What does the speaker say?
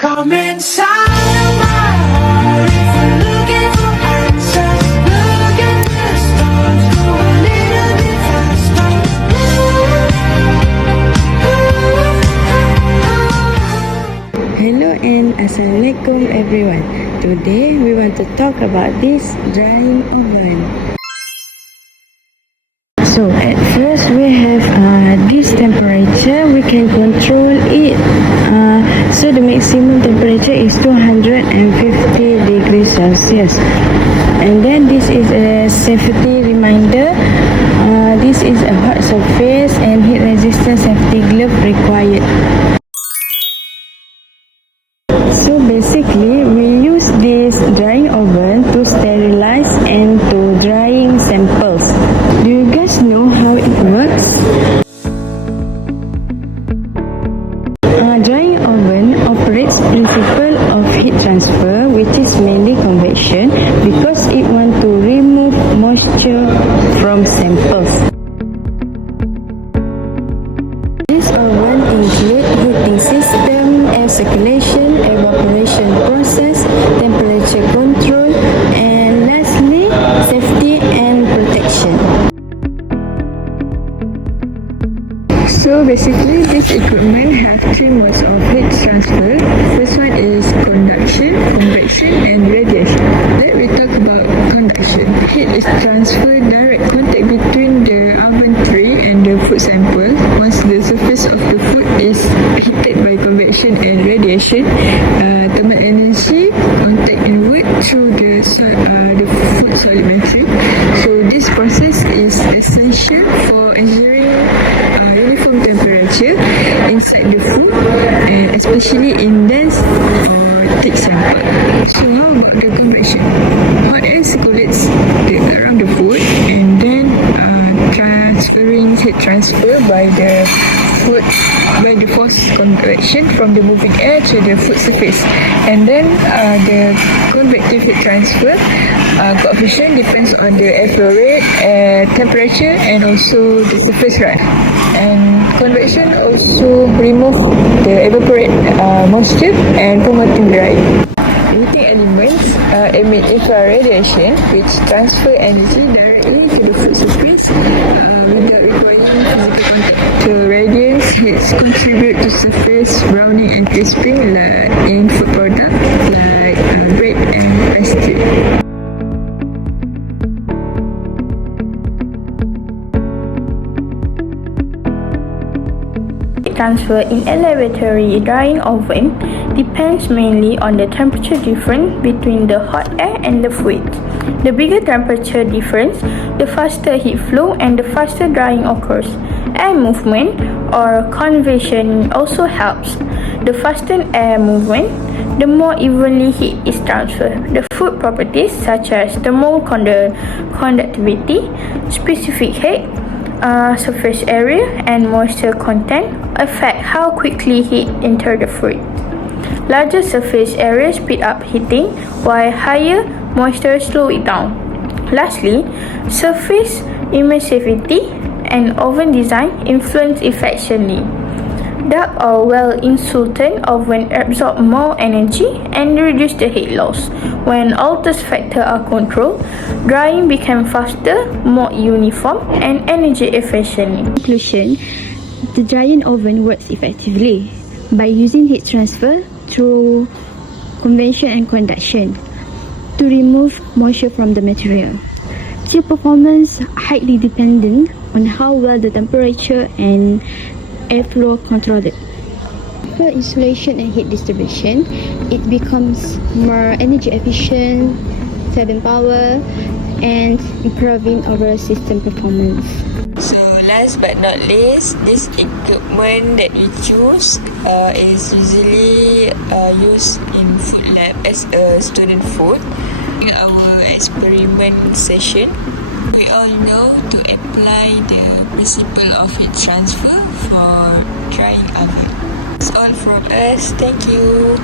Come inside of my heart if you're looking for answers. Look at the stars, go a little bit faster. Hello and Assalamualaikum everyone. Today we want to talk about this drying oven. So at first we have this temperature. We can control it. So the maximum temperature is 250 degrees Celsius. And then this is a safety reminder. This is a hot surface and heat resistant safety glove required. So basically we use this drying oven to sterilize and to drying samples. Do you guys know how it works? Drying oven operates principle of heat transfer, which is mainly convection, because it wants to remove moisture from samples. This oven includes heating system, air circulation, evaporation process, temperature control, and lastly, safety and protection. So basically, this equipment has three modes of heat transfer. First one is conduction, convection, and radiation. Let me talk about conduction. Heat is transferred direct contact between the oven tray and the food sample. Once the surface of the food is heated by convection and radiation, thermal energy contact inward through the food solidimetry. So this process is essential for ensuring uniform temperature inside the food, and especially in dense or thick sample. So how about the convection? Hot air circulates around the food and then transferring heat transfer by the forced convection from the moving air to the food surface, and then the convective heat transfer coefficient depends on the air flow rate, temperature, and also the surface run. And convection also remove the evaporate moisture and promoting drying. Heating elements emit infrared radiation, which transfer energy directly to the food surface without requiring physical contact. So radiance heats contribute to surface browning and crisping in food products like bread and pastry. Transfer in a laboratory drying oven depends mainly on the temperature difference between the hot air and the fluid. The bigger temperature difference, the faster heat flow and the faster drying occurs. Air movement or convection also helps. The faster air movement, the more evenly heat is transferred. The food properties such as thermal conductivity, specific heat, surface area, and moisture content affect how quickly heat enter the food. Larger surface areas speed up heating, while higher moisture slow it down. Lastly, surface emissivity and oven design influence efficiently. Dark or well-insulated oven absorb more energy and reduce the heat loss. When all these factors are controlled, drying becomes faster, more uniform, and energy efficient. In conclusion, the drying oven works effectively by using heat transfer through convection and conduction to remove moisture from the material. Its performance highly dependent on how well the temperature and airflow control it. For insulation and heat distribution, it becomes more energy efficient, saving power, and improving overall system performance. So last but not least, this equipment that we choose is usually used in food lab as a student food. In our experiment session, we all know to apply the principle of heat transfer for drying oven. That's all from us. Thank you.